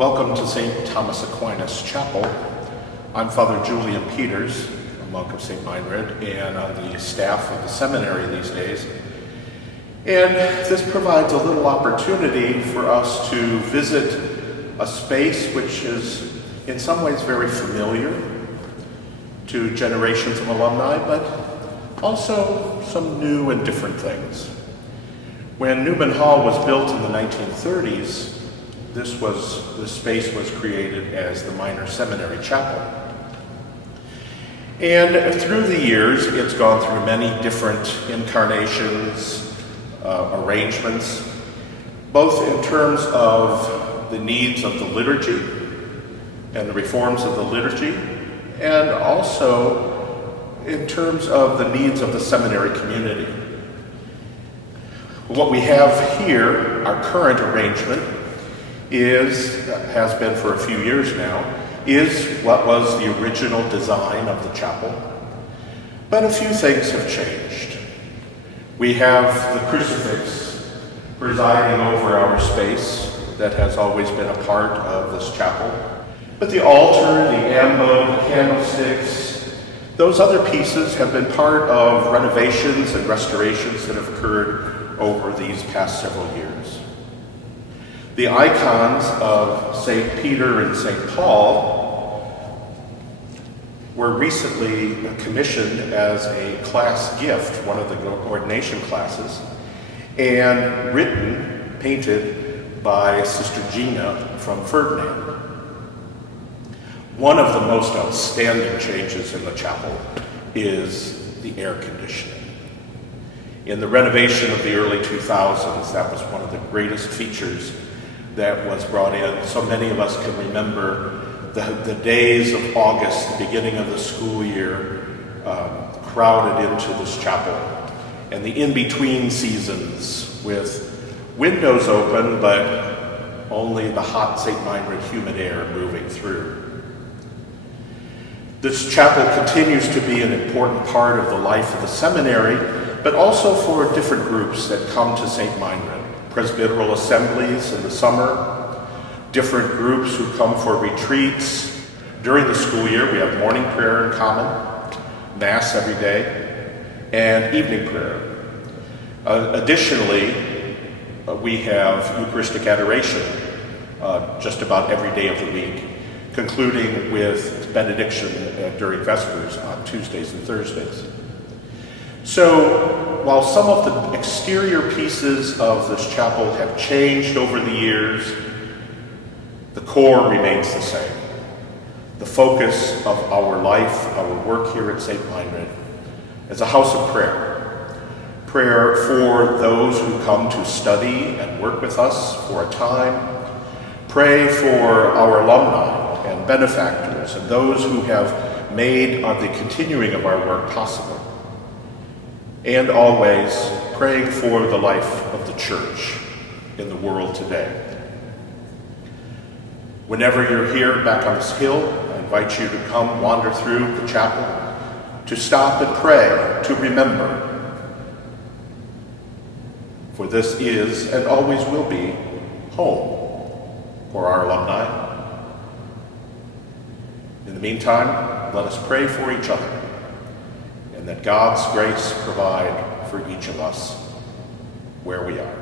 Welcome to St. Thomas Aquinas Chapel. I'm Father Julian Peters, a monk of St. Meinrad, and on the staff of the seminary these days. And this provides a little opportunity for us to visit a space which is in some ways very familiar to generations of alumni, but also some new and different things. When Newman Hall was built in the 1930s, this space was created as the minor seminary chapel. And through the years, it's gone through many different incarnations, arrangements, both in terms of the needs of the liturgy and the reforms of the liturgy, and also in terms of the needs of the seminary community. What we have here, our current arrangement, has been for a few years now, is what was the original design of the chapel. But a few things have changed. We have the crucifix presiding over our space that has always been a part of this chapel. But the altar, the ambo, the candlesticks, those other pieces have been part of renovations and restorations that have occurred over these past several years. The icons of St. Peter and St. Paul were recently commissioned as a class gift, one of the ordination classes, and painted by Sister Gina from Ferdinand. One of the most outstanding changes in the chapel is the air conditioning. In the renovation of the early 2000s, that was one of the greatest features that was brought in. So many of us can remember the days of August, the beginning of the school year, crowded into this chapel, and the in-between seasons with windows open, but only the hot St. Meinrad humid air moving through. This chapel continues to be an important part of the life of the seminary, but also for different groups that come to St. Meinrad. Presbyteral assemblies in the summer, different groups who come for retreats. During the school year, we have morning prayer in common, Mass every day, and evening prayer. Additionally, we have Eucharistic adoration just about every day of the week, concluding with benediction during Vespers on Tuesdays and Thursdays. So, while some of the exterior pieces of this chapel have changed over the years, the core remains the same. The focus of our life, our work here at St. Meinrad, is a house of prayer. Prayer for those who come to study and work with us for a time. Pray for our alumni and benefactors and those who have made the continuing of our work possible. And always praying for the life of the church in the world today. Whenever you're here back on this hill, I invite you to come wander through the chapel, to stop and pray, to remember. For this is and always will be home for our alumni. In the meantime, let us pray for each other, and that God's grace provide for each of us where we are.